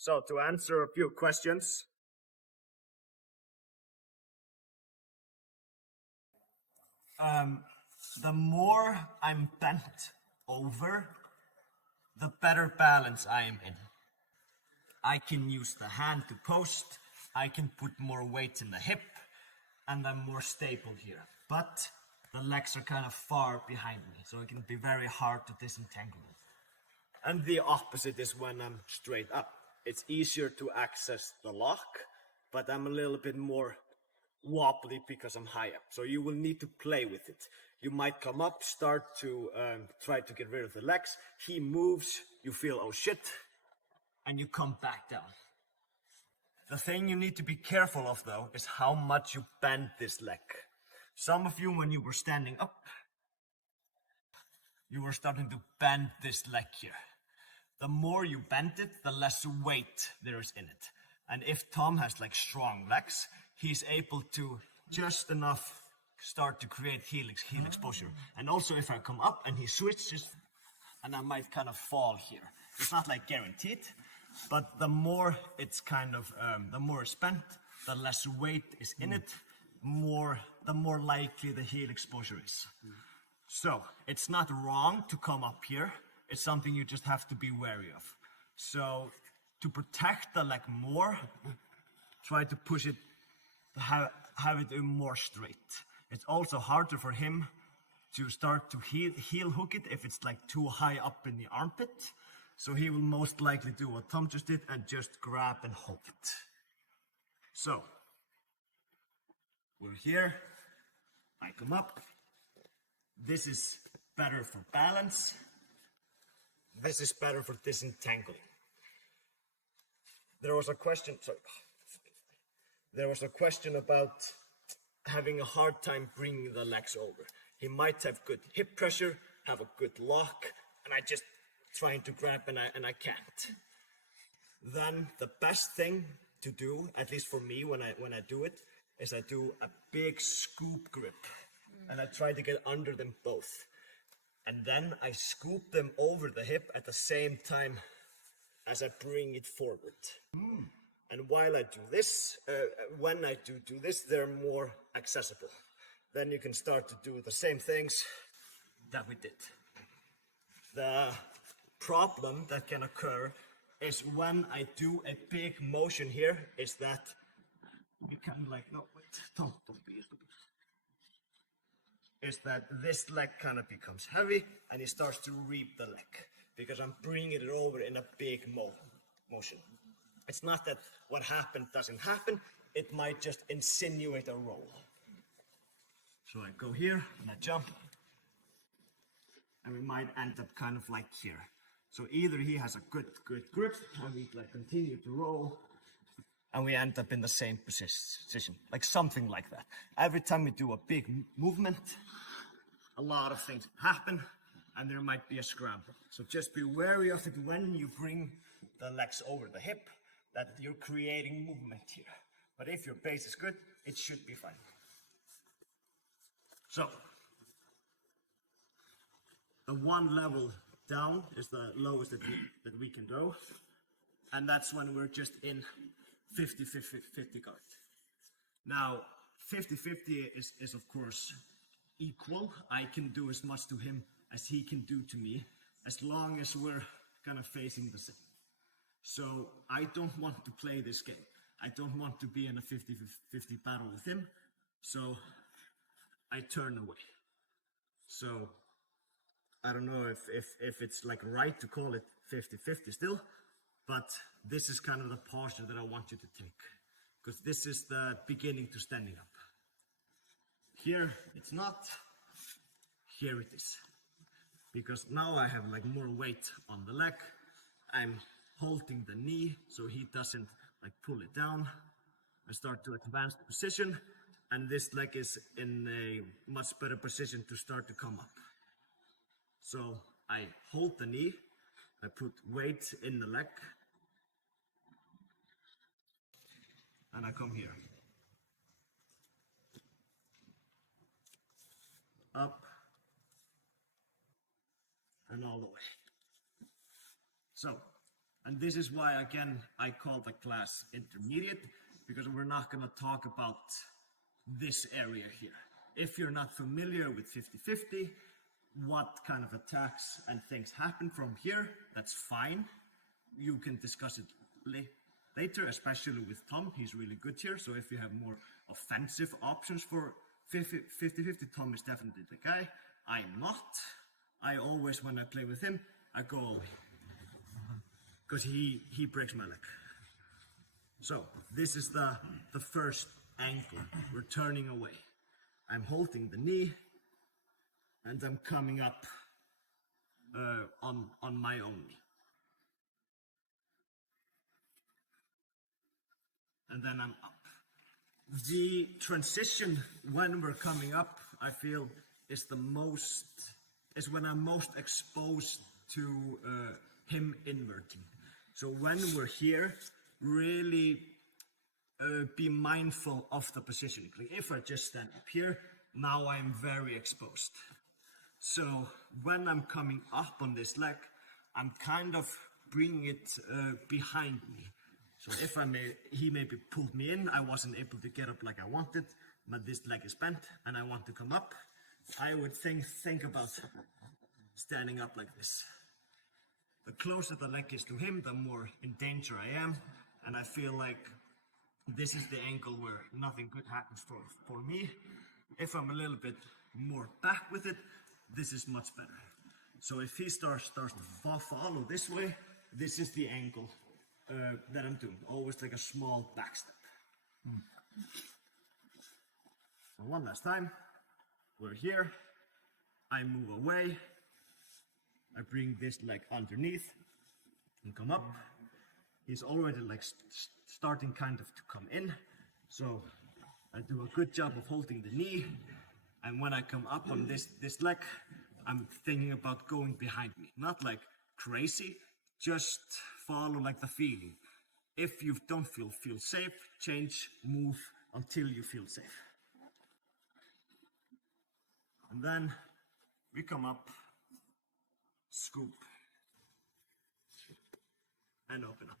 So to answer a few questions. The more I'm bent over, the better balance I am in. I can use the hand to post, I can put more weight in the hip, and I'm more stable here. But the legs are kind of far behind me, so it can be very hard to disentangle them. And the opposite is when I'm straight up. It's easier to access the lock, but I'm a little bit more wobbly because I'm high up. So you will need to play with it. You might come up, start to try to get rid of the legs. He moves, you feel, oh shit, and you come back down. The thing you need to be careful of though is how much you bend this leg. Some of you, when you were standing up, you were starting to bend this leg here. The more you bend it, the less weight there is in it. And if Tom has like strong legs, he's able to just enough start to create heel exposure. And also if I come up and he switches, and I might kind of fall here. It's not like guaranteed, but the more it's kind of, the more it's bent, the less weight is in it, the more likely the heel exposure is. So it's not wrong to come up here. It's something you just have to be wary of. So to protect the leg more, try to push it, have it more straight. It's also harder for him to start to heel hook it if it's like too high up in the armpit. So he will most likely do what Tom just did and just grab and hold it. So we're here, I come up. This is better for balance. This is better for disentangling. There was a question about having a hard time bringing the legs over. He might have good hip pressure, have a good lock, and I just trying to grab and I can't. Then the best thing to do, at least for me when I do it, is I do a big scoop grip and I try to get under them both. And then I scoop them over the hip at the same time as I bring it forward. And while I do this, when I do this, they're more accessible. Then you can start to do the same things that we did. The problem that can occur is when I do a big motion here, is that you kind of like, no, wait, don't be stupid. Is that this leg kind of becomes heavy and it starts to reap the leg because I'm bringing it over in a big motion. It's not that what happened doesn't happen, it might just insinuate a roll. So I go here and I jump and we might end up kind of like here. So either he has a good grip and we like continue to roll and we end up in the same position, like something like that. Every time we do a big movement, a lot of things happen and there might be a scramble. So just be wary of it when you bring the legs over the hip, that you're creating movement here. But if your base is good, it should be fine. So, the one level down is the lowest that we can go. And that's when we're just in 50-50 guard. Now, 50-50 is of course equal. I can do as much to him as he can do to me, as long as we're kind of facing the same. So I don't want to play this game. I don't want to be in a 50-50 battle with him. So I turn away. So I don't know if it's like right to call it 50-50 still, but this is kind of the posture that I want you to take, because this is the beginning to standing up. Here it's not, here it is. Because now I have like more weight on the leg. I'm holding the knee so he doesn't like pull it down. I start to advance the position and this leg is in a much better position to start to come up. So I hold the knee, I put weight in the leg and I come here. Up and all the way. So And this is why, again, I call the class intermediate, because we're not going to talk about this area here. If you're not familiar with 50-50, what kind of attacks and things happen from here, that's fine. You can discuss it later, especially with Tom. He's really good here. So if you have more offensive options for 50-50, Tom is definitely the guy. I'm not. I always, when I play with him, I go away. Because he breaks my leg. So this is the first ankle. We're turning away. I'm holding the knee and I'm coming up on my own knee. And then I'm up. The transition when we're coming up, I feel, is when I'm most exposed to him inverting. So when we're here, really be mindful of the positioning. Like if I just stand up here, now I'm very exposed. So when I'm coming up on this leg, I'm kind of bringing it behind me. So if he maybe pulled me in, I wasn't able to get up like I wanted, but this leg is bent and I want to come up, I would think about standing up like this. The closer the leg is to him, the more in danger I am, and I feel like this is the angle where nothing good happens for me. If I'm a little bit more back with it, this is much better. So if he starts to follow this way, this is the angle that I'm doing. Always like a small back step. So one last time. We're here. I move away. I bring this leg underneath and come up. He's already like starting kind of to come in. So I do a good job of holding the knee. And when I come up on this leg, I'm thinking about going behind me. Not like crazy, just follow like the feeling. If you don't feel safe, change, move until you feel safe. And then we come up, scoop, and open up.